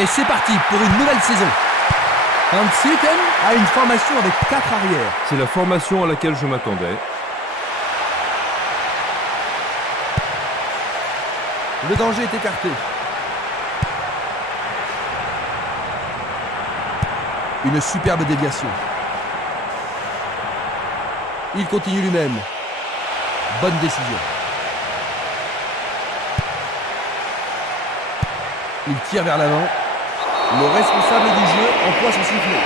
Et c'est parti pour une nouvelle saison. Hans Sicken a une formation avec 4 arrières. C'est la formation à laquelle je m'attendais. Le danger est écarté. Une superbe déviation. Il continue lui-même. Bonne décision. Il tire vers l'avant. Le responsable du jeu emploie son sifflet.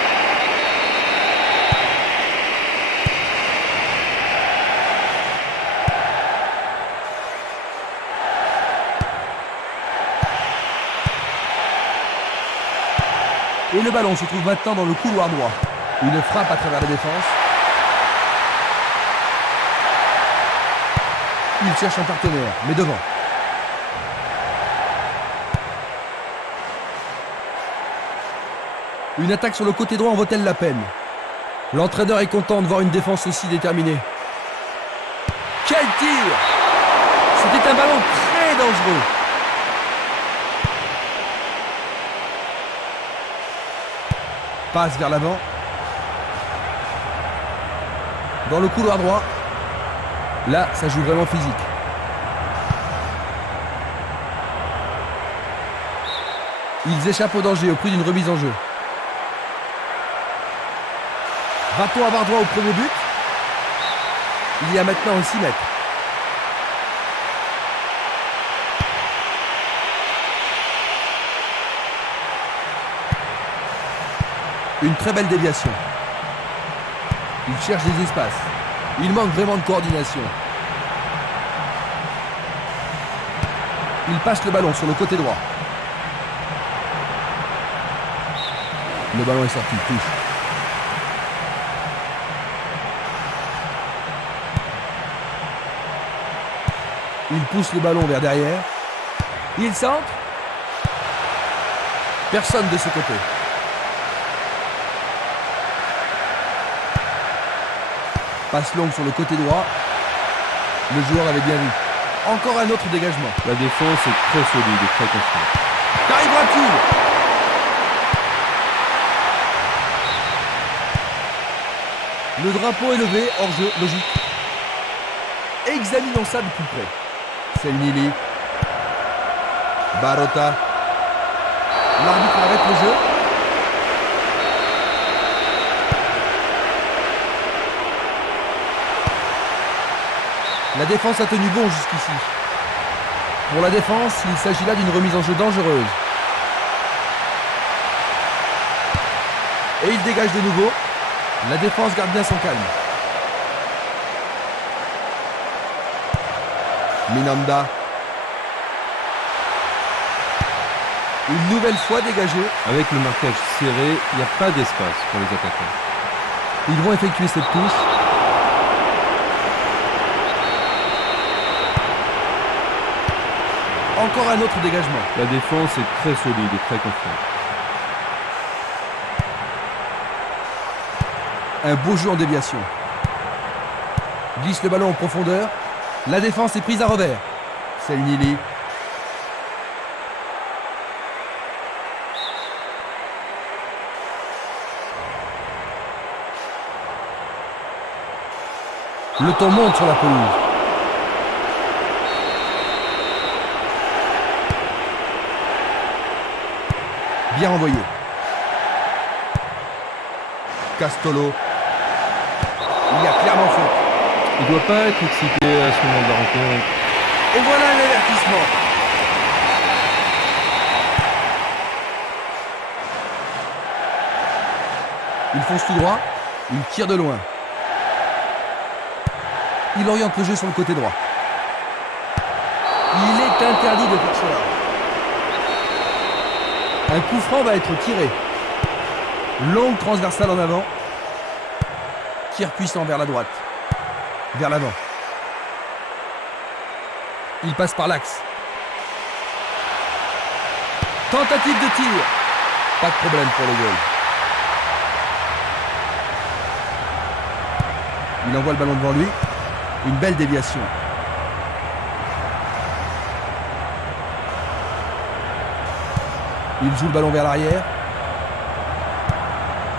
Et le ballon se trouve maintenant dans le couloir droit. Une frappe à travers la défense. Il cherche un partenaire, mais devant. Une attaque sur le côté droit en vaut-elle la peine? L'entraîneur est content de voir une défense aussi déterminée. Quel tir! C'était un ballon très dangereux. Passe vers l'avant. Dans le couloir droit. Là, ça joue vraiment physique. Ils échappent au danger au prix d'une remise en jeu. Va-t-on avoir droit au premier but? Il y a maintenant un 6 mètres. Une très belle déviation. Il cherche des espaces. Il manque vraiment de coordination. Il passe le ballon sur le côté droit. Le ballon est sorti, touche. Il pousse le ballon vers derrière. Il centre. Personne de ce côté. Passe longue sur le côté droit. Le joueur avait bien vu. Encore un autre dégagement. La défense est très solide et très constante. Qu'arrivera-t-il? Le drapeau est levé, hors jeu, logique. Examinons ça de plus près. Selnili. Barota. L'arbitre arrête le jeu. La défense a tenu bon jusqu'ici. Pour la défense, il s'agit là d'une remise en jeu dangereuse. Et il dégage de nouveau. La défense garde bien son calme. Minanda. Une nouvelle fois dégagé. Avec le marquage serré, il n'y a pas d'espace pour les attaquants. Ils vont effectuer cette touche. Encore un autre dégagement. La défense est très solide et très constante. Un beau jeu en déviation. Glisse le ballon en profondeur. La défense est prise à revers. Selnili. Le temps monte sur la pelouse. Bien envoyé. Castolo. Il y a clairement faute. Il ne doit pas être excité à ce moment de la rencontre. Et voilà un avertissement. Il fonce tout droit. Il tire de loin. Il oriente le jeu sur le côté droit. Il est interdit de faire cela. Un coup franc va être tiré. Longue transversale en avant. Tir puissant vers la droite. Vers l'avant. Il passe par l'axe. Tentative de tir. Pas de problème pour le goal. Il envoie le ballon devant lui. Une belle déviation. Il joue le ballon vers l'arrière.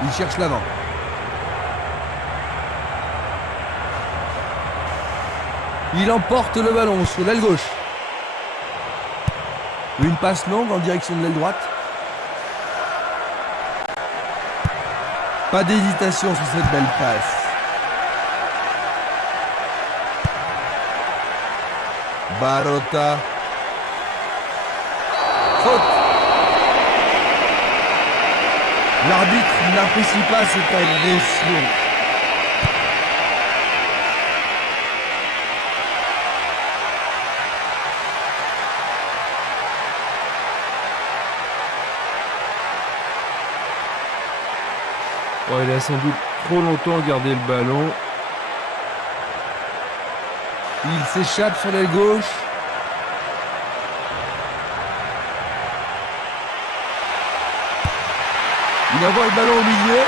Il cherche l'avant. Il emporte le ballon sur l'aile gauche. Une passe longue en direction de l'aile droite. Pas d'hésitation sur cette belle passe. Barotta. Faute. L'arbitre n'apprécie pas cette agression. Oh, il a sans doute trop longtemps gardé le ballon. Il s'échappe sur l'aile gauche. Il envoie le ballon au milieu.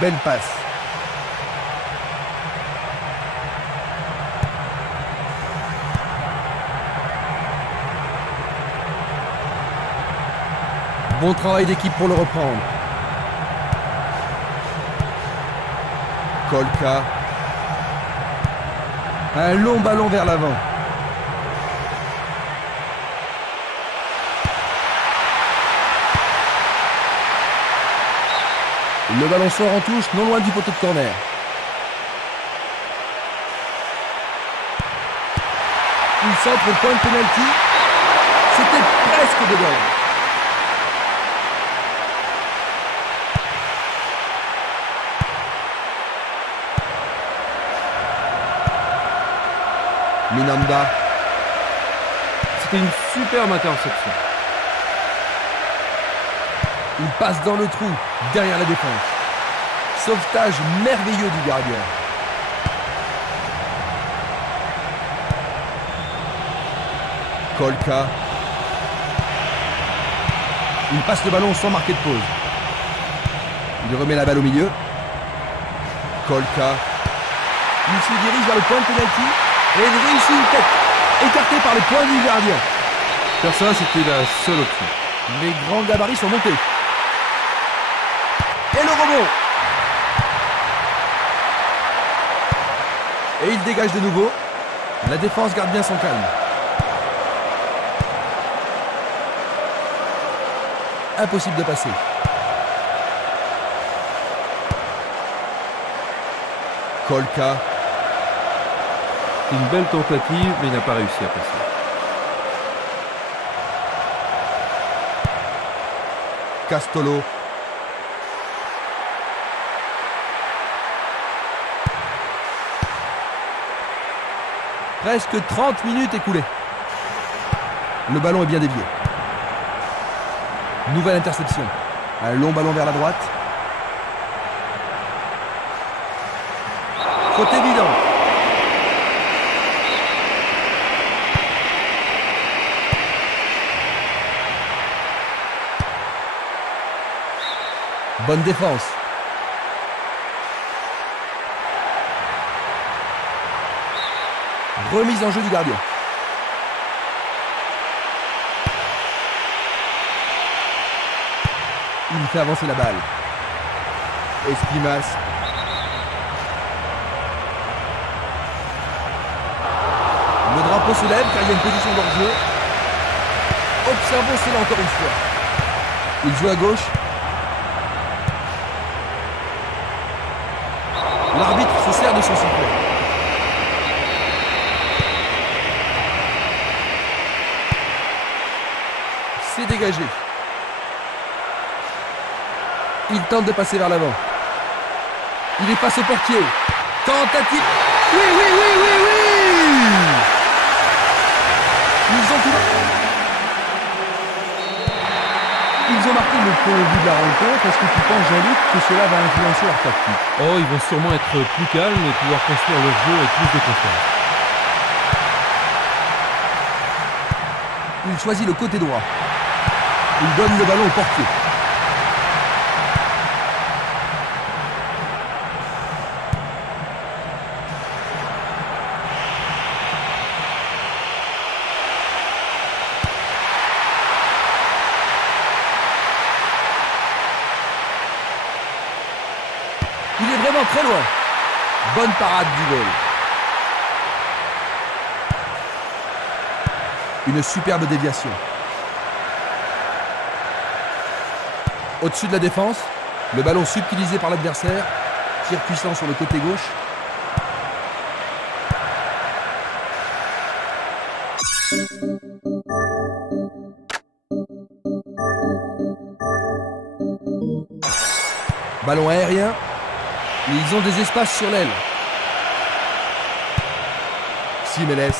Belle passe. Bon travail d'équipe pour le reprendre. Kolka. Un long ballon vers l'avant. Le ballon sort en touche, non loin du poteau de corner. Il centre au point de pénalty. C'était presque de gol. Minanda. C'était une superbe interception. Il passe dans le trou, derrière la défense. Sauvetage merveilleux du gardien. Kolka. Il passe le ballon sans marquer de pause. Il remet la balle au milieu. Kolka. Il se dirige vers le point de pénalty et il réussit une tête, écartée par le poing du gardien. Faire ça, c'était la seule option. Les grands gabarits sont montés. Et le rebond. Et il dégage de nouveau. La défense garde bien son calme. Impossible de passer. Kolka. Une belle tentative, mais il n'a pas réussi à passer. Castolo. Presque 30 minutes écoulées. Le ballon est bien dévié. Nouvelle interception. Un long ballon vers la droite. Faute évidente. Bonne défense. Remise en jeu du gardien. Il fait avancer la balle. Esquimas. Le drapeau se lève car il y a une position d'hors-jeu. Observons cela encore une fois. Il joue à gauche. L'arbitre se sert de son sifflet. C'est dégagé. Il tente de passer vers l'avant. Il est face au portier. Tentative. Oui, oui, oui, oui, oui. Ils ont marqué le point au bout de la rencontre. Est-ce que tu penses, Jean-Luc, que cela va influencer leur tactique? Oh, ils vont sûrement être plus calmes et pouvoir construire leur jeu avec plus de confiance. Il choisit le côté droit. Il donne le ballon au portier. Il est vraiment très loin. Bonne parade du goal. Une superbe déviation. Au-dessus de la défense, le ballon subtilisé par l'adversaire. Tir puissant sur le côté gauche. Ballon aérien. Ils ont des espaces sur l'aile. Jiménez.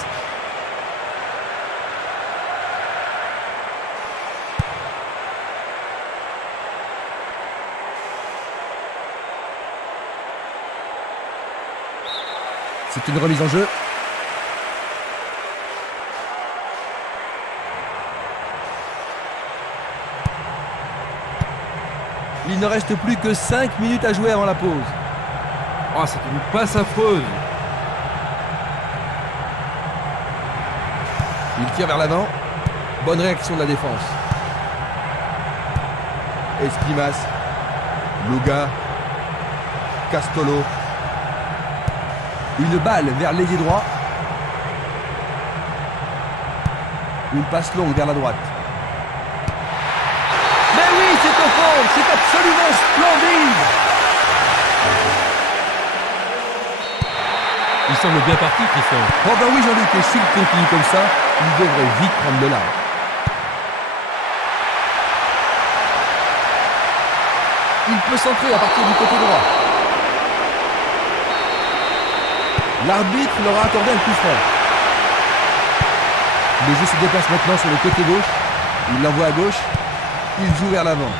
C'est une remise en jeu. Il ne reste plus que 5 minutes à jouer avant la pause. Oh, c'est une passe affreuse. Il tire vers l'avant. Bonne réaction de la défense. Espimas. Luga. Castolo. Une balle vers l'ailier droit. Une passe longue vers la droite. Mais oui, c'est au fond, c'est absolument splendide. Il semble bien parti, Christian. Oh ben oui, Jean-Luc, et s'il continue comme ça, il devrait vite prendre de large. Il peut centrer à partir du côté droit. L'arbitre leur a accordé un coup franc. Le jeu se déplace maintenant sur le côté gauche. Il l'envoie à gauche. Il joue vers l'avant.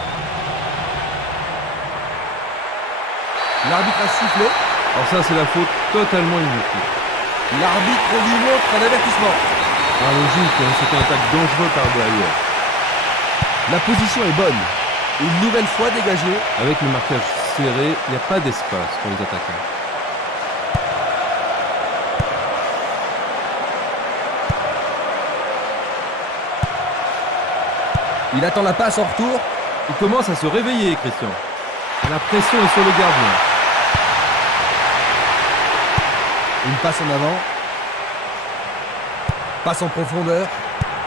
L'arbitre a sifflé. Alors ça, c'est la faute totalement inutile. L'arbitre lui montre un avertissement. Ah, logique, hein, c'est un attaque dangereux par derrière. La position est bonne. Une nouvelle fois dégagée. Avec le marquage serré, il n'y a pas d'espace pour les attaquants. Il attend la passe en retour. Il commence à se réveiller, Christian. La pression est sur le gardien. Une passe en avant. Passe en profondeur.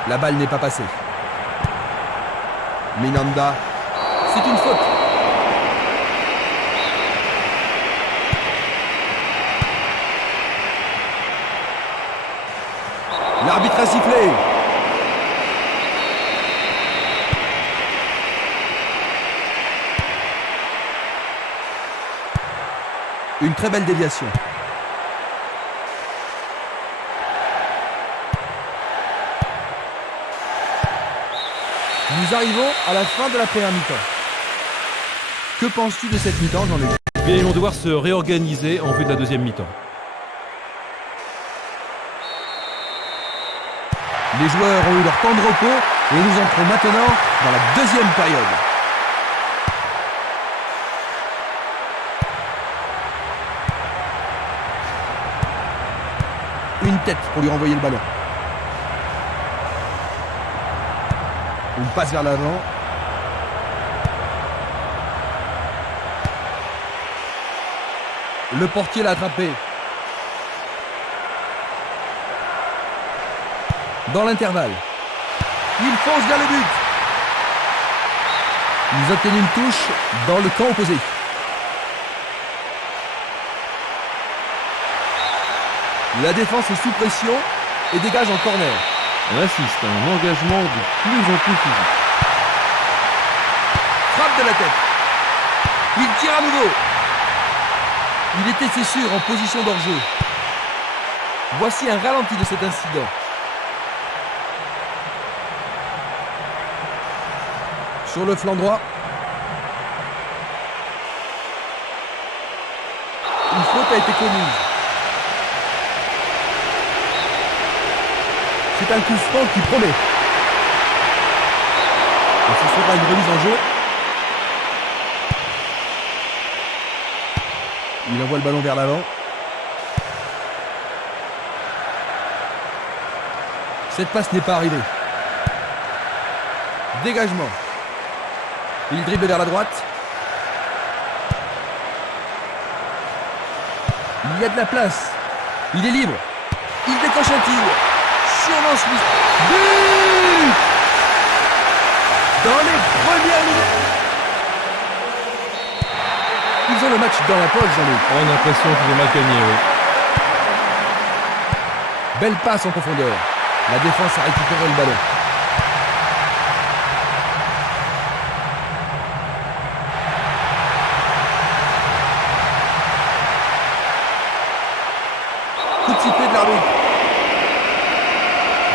La balle n'est pas passée. Minanda. C'est une faute. L'arbitre a sifflé. Une très belle déviation. Nous arrivons à la fin de la première mi-temps. Que penses-tu de cette mi-temps, Jean-Luc ? Bien, ils vont devoir se réorganiser en vue de la deuxième mi-temps. Les joueurs ont eu leur temps de repos et nous entrons maintenant dans la deuxième période. Une tête pour lui renvoyer le ballon. Une passe vers l'avant. Le portier l'a attrapé. Dans l'intervalle. Il fonce vers le but. Ils obtiennent une touche dans le camp opposé. La défense est sous pression et dégage en corner. On assiste à un engagement de plus en plus physique. Frappe de la tête. Il tire à nouveau. Il était, c'est sûr, en position d'hors-jeu. Voici un ralenti de cet incident. Sur le flanc droit. Une faute a été commise. C'est un coup franc qui promet. Et ce sera une remise en jeu. Il envoie le ballon vers l'avant. Cette passe n'est pas arrivée. Dégagement. Il dribble vers la droite. Il y a de la place. Il est libre. Il décoche un tir. Sur Lance Smith. But! Dans les premières minutes. Ils ont le match dans la poche, Jean-Luc. On a l'impression qu'ils ont mal gagné, oui. Belle passe en profondeur. La défense a récupéré le ballon. Coup de sifflet de l'arbitre.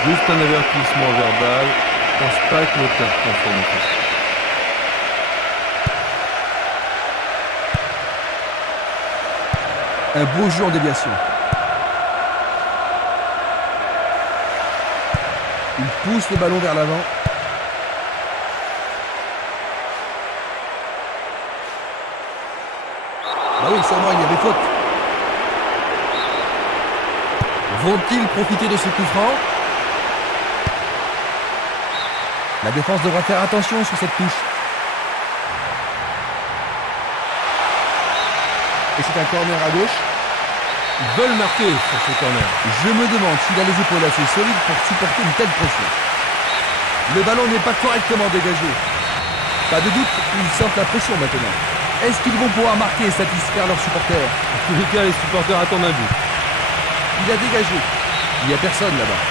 Juste un avertissement verbal. Je pense pas que le carton soit monté. Un beau jeu en déviation. Il pousse le ballon vers l'avant. Bah oui, sûrement il y avait faute. Vont-ils profiter de ce coup franc? La défense devra faire attention sur cette touche. Et c'est un corner à gauche. Ils veulent marquer sur ce corner. Je me demande s'il a les épaules assez solides pour supporter une telle pression. Le ballon n'est pas correctement dégagé. Pas de doute, ils sentent la pression maintenant. Est-ce qu'ils vont pouvoir marquer et satisfaire leurs supporters? En tous les cas, les supporters attendent un but. Il a dégagé. Il n'y a personne là-bas.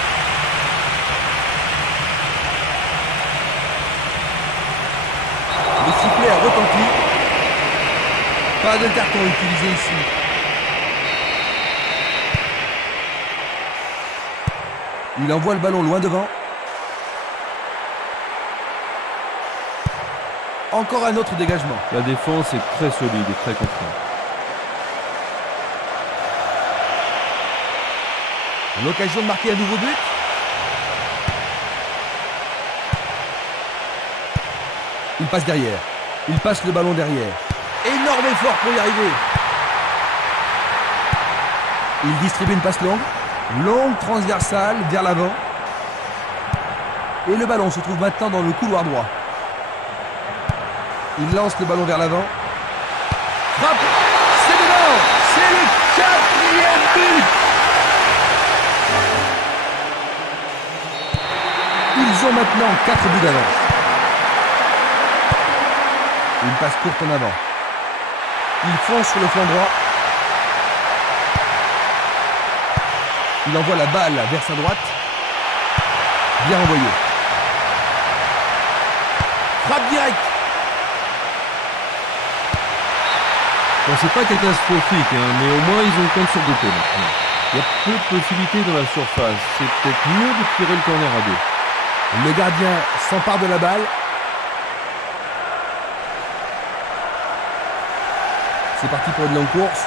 Le sifflet a retenti. Pas de carton utilisé ici. Il envoie le ballon loin devant. Encore un autre dégagement. La défense est très solide et très confiante. L'occasion de marquer un nouveau but. Il passe derrière. Il passe le ballon derrière. Énorme effort pour y arriver. Il distribue une passe longue. Longue transversale vers l'avant. Et le ballon se trouve maintenant dans le couloir droit. Il lance le ballon vers l'avant. Frappe. C'est dedans. C'est le 4e but. Ils ont maintenant 4 buts d'avance. Une passe courte en avant. Il fonce sur le flanc droit. Il envoie la balle vers sa droite. Bien envoyé. Frappe directe. Bon, c'est pas catastrophique, hein, mais au moins ils ont le compte sur côté maintenant. Il y a peu de possibilités dans la surface. C'est peut-être mieux de tirer le corner à deux. Le gardien s'empare de la balle. C'est parti pour une longue course.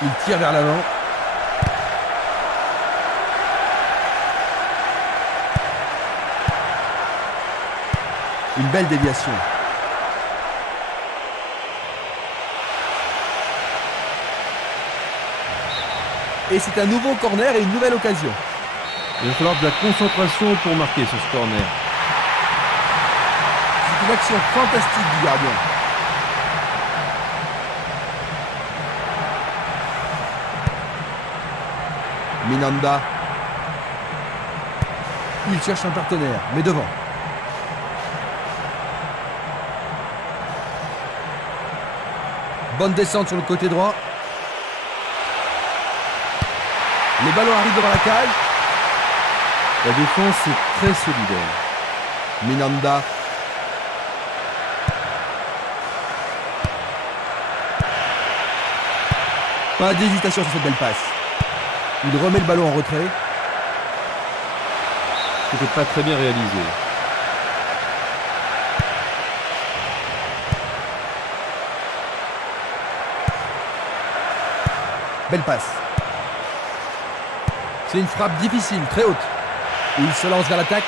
Il tire vers l'avant. Une belle déviation. Et c'est un nouveau corner et une nouvelle occasion. Il va falloir de la concentration pour marquer sur ce corner. C'est une action fantastique du gardien. Minanda. Il cherche un partenaire, mais devant. Bonne descente sur le côté droit. Le ballon arrive devant la cage. La défense est très solidaire. Minanda. Pas d'hésitation sur cette belle passe. Il remet le ballon en retrait. C'était pas très bien réalisé. Belle passe. C'est une frappe difficile, très haute. Il se lance vers l'attaque.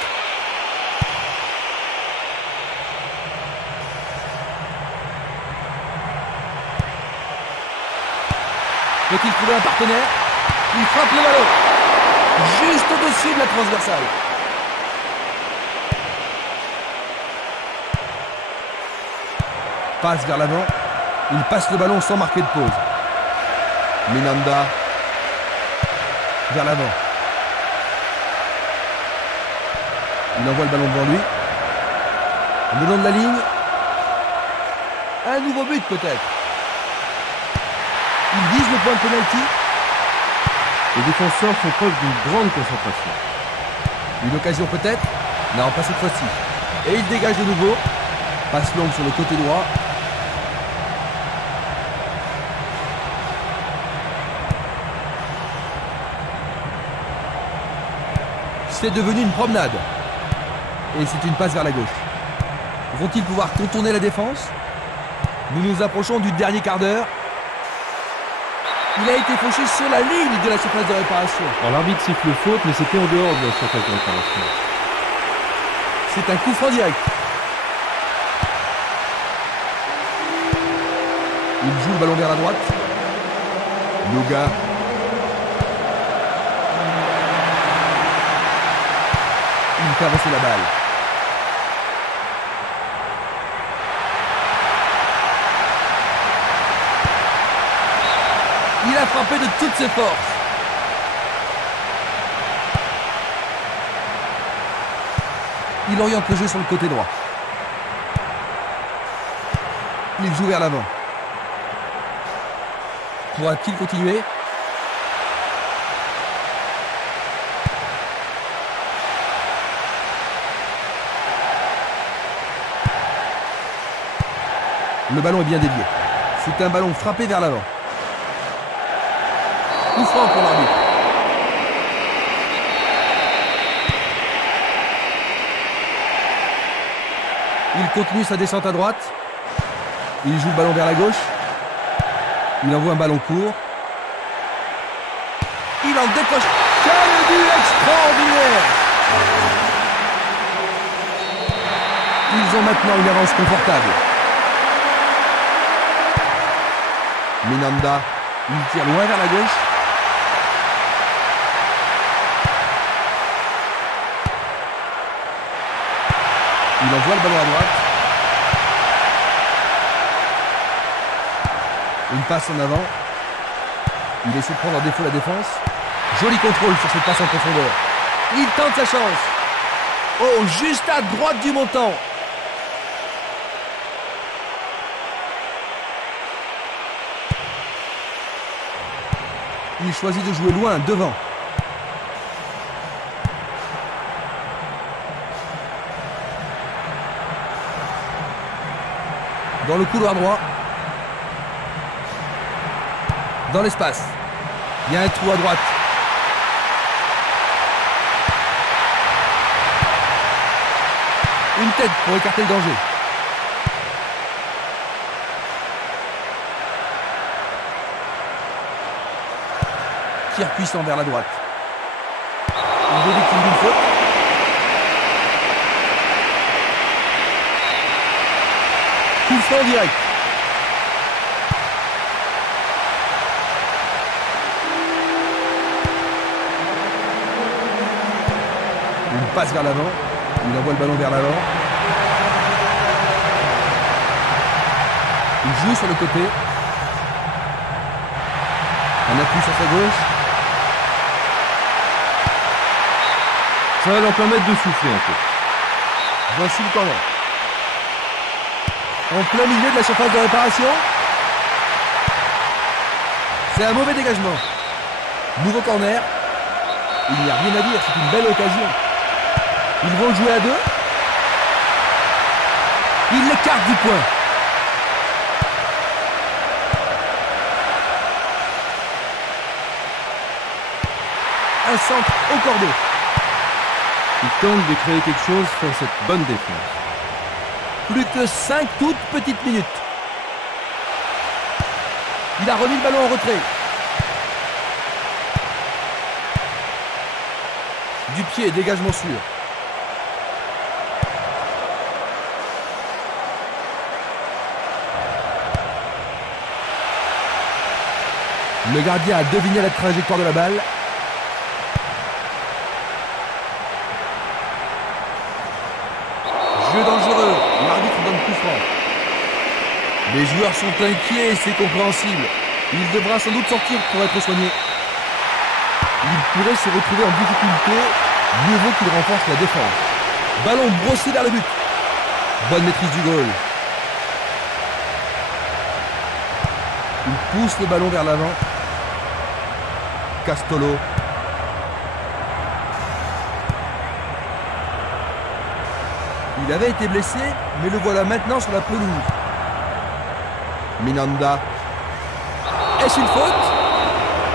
Peut-il trouver un partenaire? Il frappe le ballon. Juste au-dessus de la transversale. Passe vers l'avant. Il passe le ballon sans marquer de pause. Minanda vers l'avant. Il envoie le ballon devant lui. Le long de la ligne. Un nouveau but peut-être. Il vise le point de pénalty. Les défenseurs font preuve d'une grande concentration. Une occasion peut-être. Non, pas cette fois-ci. Et il dégage de nouveau. Passe longue sur le côté droit. C'est devenu une promenade. Et c'est une passe vers la gauche. Vont-ils pouvoir contourner la défense? Nous nous approchons du dernier quart d'heure. Il a été fauché sur la ligne de la surface de réparation. Alors l'arbitre siffle faute, mais c'était en dehors de la surface de réparation. C'est un coup franc direct. Il joue le ballon vers la droite. Noga. Il fait avancer la balle. Il a frappé de toutes ses forces. Il oriente le jeu sur le côté droit. Il joue vers l'avant. Pourra-t-il continuer? Le ballon est bien dévié. C'est un ballon frappé vers l'avant. Coup franc pour l'arbitre. Il continue sa descente à droite. Il joue le ballon vers la gauche. Il envoie un ballon court. Il en décroche. Quel but extraordinaire! Ils ont maintenant une avance confortable. Minanda, il tire loin vers la gauche. Il envoie le ballon à droite. Une passe en avant. Il essaie de prendre en défaut la défense. Joli contrôle sur cette passe en profondeur. Il tente sa chance. Oh, juste à droite du montant. Il choisit de jouer loin, devant. Dans le couloir droit. Dans l'espace. Il y a un trou à droite. Une tête pour écarter le danger. Tir puissant vers la droite. Il est victime d'une faute. Coup franc direct. Une passe vers l'avant. Il envoie le ballon vers l'avant. Il joue sur le côté. Un appui sur sa gauche. Ça va leur permettre de souffler un peu. Voici le corner. En plein milieu de la surface de réparation. C'est un mauvais dégagement. Nouveau corner. Il n'y a rien à dire, c'est une belle occasion. Ils vont jouer à deux. Il l'écarte du point. Un centre au cordeau. Il tente de créer quelque chose face à cette bonne défense. Plus que 5 toutes petites minutes. Il a remis le ballon en retrait. Du pied, dégagement sûr. Le gardien a deviné la trajectoire de la balle. Jeu dangereux. L'arbitre donne coup franc. Les joueurs sont inquiets et c'est compréhensible. Il devra sans doute sortir pour être soigné. Il pourrait se retrouver en difficulté. Mieux vaut qu'il renforce la défense. Ballon brossé vers le but. Bonne maîtrise du goal. Il pousse le ballon vers l'avant. Castolo. Il avait été blessé, mais le voilà maintenant sur la pelouse. Minanda. Est-ce une faute?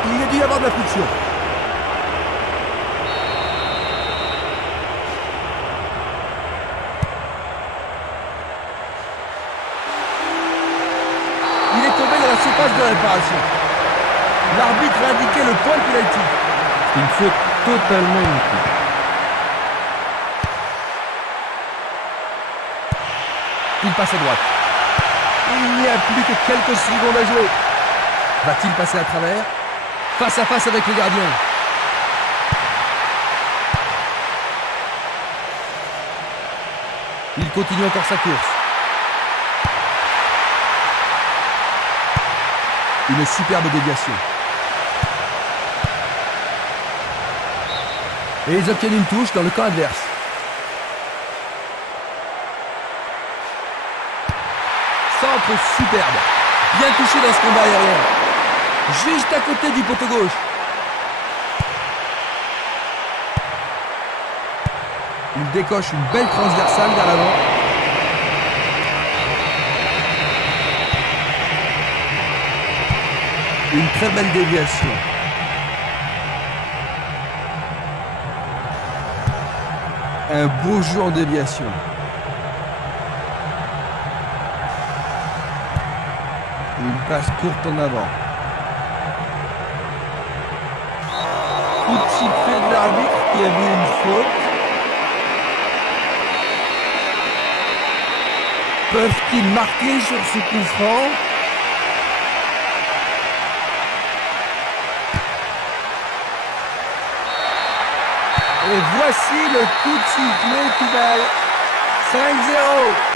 Il a dû y avoir de la friction. Il est tombé dans la surface de réparation. L'arbitre a indiqué le point de pénalty. C'est une faute totalement inutile. Il passe à droite. Il n'y a plus que quelques secondes à jouer. Va-t-il passer à travers? Face à face avec le gardien. Il continue encore sa course. Une superbe déviation. Et ils obtiennent une touche dans le camp adverse. Centre superbe. Bien touché dans ce combat aérien. Juste à côté du poteau gauche. Il décoche une belle transversale vers l'avant. Une très belle déviation. Un beau jeu en déviation. Une passe courte en avant. Coup de sifflet de l'arbitre qui a vu une faute. Peuvent-ils marquer sur ce coup franc? Et voici le coup de sifflet final. 5-0.